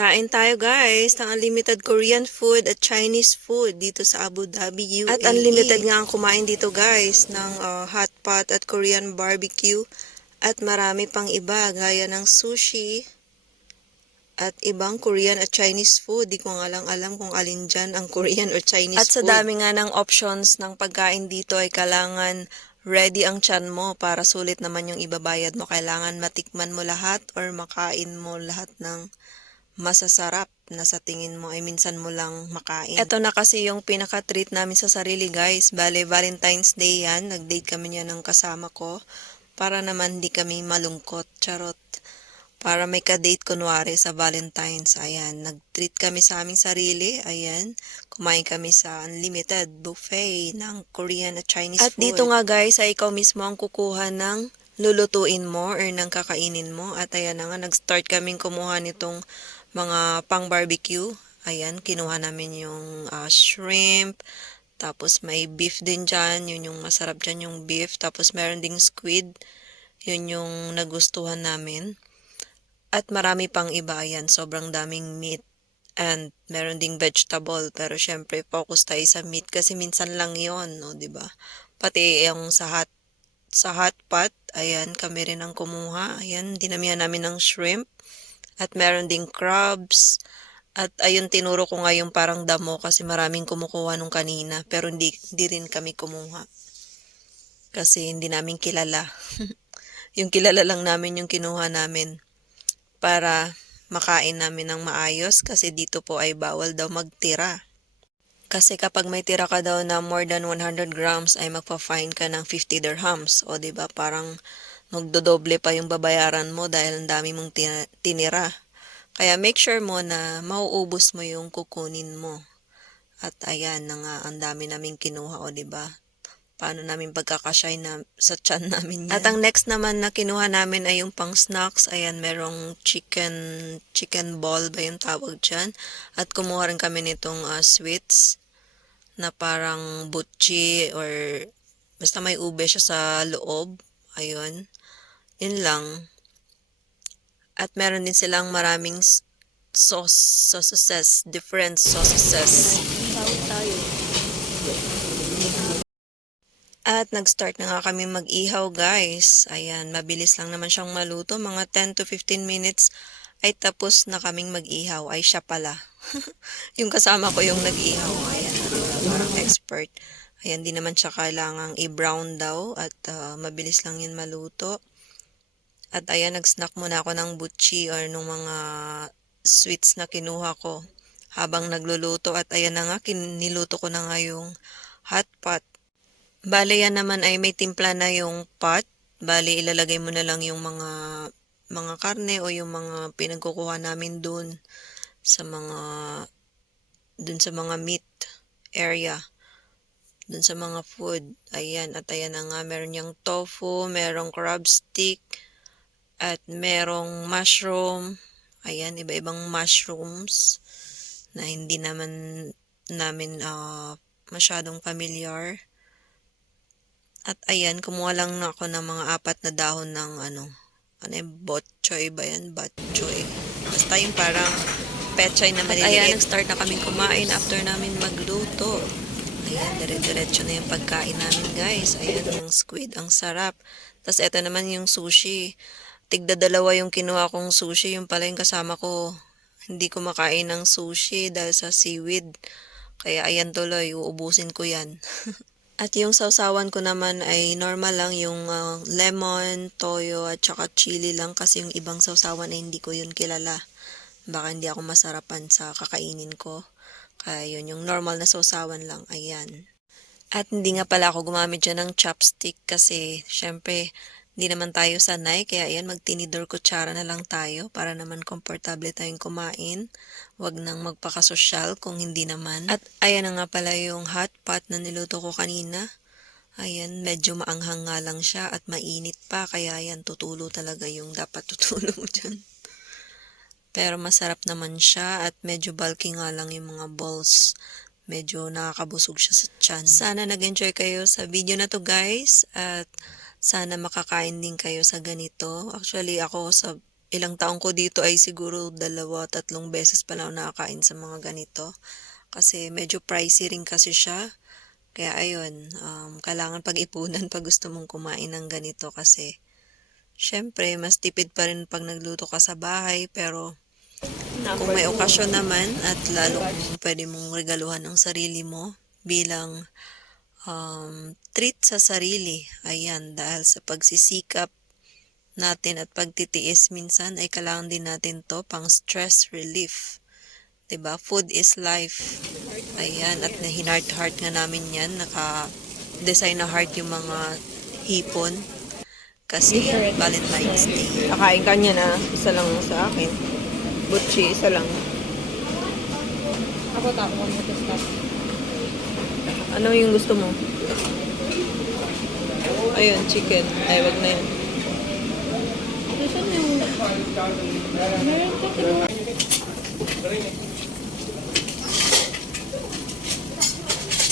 Kain tayo guys ng unlimited Korean food at Chinese food dito sa Abu Dhabi, UAE. At unlimited nga ang kumain dito guys ng hot pot at Korean barbecue. At marami pang iba gaya ng sushi at ibang Korean at Chinese food. Di ko nga lang alam kung alin dyan ang Korean or Chinese food. At sa dami nga ng options ng pagkain dito ay kailangan ready ang tiyan mo para sulit naman yung ibabayad mo. Kailangan matikman mo lahat or makain mo lahat ng masasarap na sa tingin mo ay minsan mo lang makain. Ito na kasi yung pinaka-treat namin sa sarili guys. Bale, Valentine's Day yan. Nag-date kami niya ng kasama ko para naman di kami malungkot. Charot. Para may ka-date kunwari sa Valentine's. Ayan, nag-treat kami sa aming sarili. Ayan, kumain kami sa unlimited buffet ng Korean at Chinese food. At dito nga guys, ay ikaw mismo ang kukuha ng lulutuin mo or ng kakainin mo. At ayan na nga, nag-start kaming kumuha nitong mga pang barbecue. Ayan, kinuha namin yung shrimp. Tapos may beef din dyan. Yun yung masarap dyan yung beef. Tapos meron ding squid. Yun yung nagustuhan namin. At marami pang iba yan. Sobrang daming meat. And meron ding vegetable. Pero syempre focus tayo sa meat. Kasi minsan lang yon, no, diba? Pati yung sa hot pot. Ayan, kami rin ang kumuha. Ayan, dinamihan namin ng shrimp. At meron ding crabs. At ayun, tinuro ko nga yung parang damo kasi maraming kumukuha nung kanina. Pero hindi rin kami kumuha. Kasi hindi namin kilala. Yung kilala lang namin yung kinuha namin. Para makain namin ng maayos. Kasi dito po ay bawal daw magtira. Kasi kapag may tira ka daw na more than 100 grams ay magpa-fine ka ng 50 dirhams. O diba parang magdodoble pa yung babayaran mo dahil ang dami mong tinira. Kaya make sure mo na mauubos mo yung kukunin mo. At ayan na nga, ang dami naming kinuha, o diba? Paano namin pagkakasya na sa tiyan namin yan. At ang next naman na kinuha namin ay yung pang snacks. Ayan, merong chicken ball ba yung tawag dyan. At kumuha rin kami nitong sweets na parang butchi or basta may ube siya sa loob. Ayun. Yun lang. At meron din silang maraming sauces, different sauces. At nag-start na nga kami mag-ihaw guys. Ayan, mabilis lang naman siyang maluto. Mga 10 to 15 minutes ay tapos na kaming mag-ihaw. Ay siya pala. Yung kasama ko yung nag-ihaw. Ayan, diba? Parang expert. Ayan, di naman siya kailangang i-brown daw. At mabilis lang yun maluto. At ayan, nag-snack muna ako ng butchi or nung mga sweets na kinuha ko habang nagluluto. At ayan na nga, niluto ko na nga yung hot pot. Bale yan naman ay may timpla na yung pot. Bale ilalagay mo na lang yung mga karne o yung mga pinagkukuha namin dun sa mga meat area. Dun sa mga food. Ayan, at ayan na nga, meron yung tofu, merong crab stick, at merong mushroom. Ayan, iba-ibang mushrooms na hindi naman namin masyadong familiar. At ayan, kumuha lang na ako ng mga 4 na dahon ng bok choy ba yan? Bok choy. Basta yung parang pechay na maliliit. At ayan, nag-start na kaming kumain after namin magluto. Ayan, dire-diretso na yung pagkain namin guys. Ayan, yung squid, ang sarap. Tapos eto naman yung sushi. Tigda-dalawa yung kinuha kong sushi. Yung pala yung kasama ko. Hindi ko makain ng sushi dahil sa seaweed. Kaya ayan tuloy, uubusin ko yan. At yung sausawan ko naman ay normal lang yung lemon, toyo at saka chili lang kasi yung ibang sausawan ay hindi ko yun kilala. Baka hindi ako masarapan sa kakainin ko. Kaya yun yung normal na sausawan lang. Ayan. At hindi nga pala ako gumamit dyan ng chopstick kasi syempre hindi naman tayo sanay. Kaya ayan, magtinidor kutsara na lang tayo para naman komportable tayong kumain. Huwag nang magpakasosyal kung hindi naman. At ayan na nga pala yung hot pot na niluto ko kanina. Ayan, medyo maanghang nga lang siya at mainit pa. Kaya ayan, tutulo talaga yung dapat tutulo mo dyan. Pero masarap naman siya at medyo bulky nga lang yung mga balls. Medyo nakakabusog siya sa tiyan. Sana nag-enjoy kayo sa video na to guys. At sana makakain din kayo sa ganito. Actually ako sa ilang taong ko dito ay siguro 2, 3 beses pa lang nakakain sa mga ganito. Kasi medyo pricey rin kasi siya. Kaya ayun, kailangan pag-ipunan pag gusto mong kumain ng ganito kasi syempre mas tipid pa rin pag nagluto ka sa bahay, pero kung may okasyon naman at lalo kung pwede mong regaluhan ang sarili mo bilang treat sa sarili. Ayan, dahil sa pagsisikap natin at pagtitiis minsan ay kailangan din natin to pang stress relief. 'Di ba? Food is life. Ayan, at hinart-heart nga namin yan. Naka-design na heart yung mga hipon. Kasi Valentine's Day. Kakain ka niya na. Isa lang sa akin. Butchi, isa lang. Ako tapos mo to stop. Ano yung gusto mo? Ayun, chicken. Ay, wag na yun. Saan yung... Meron ka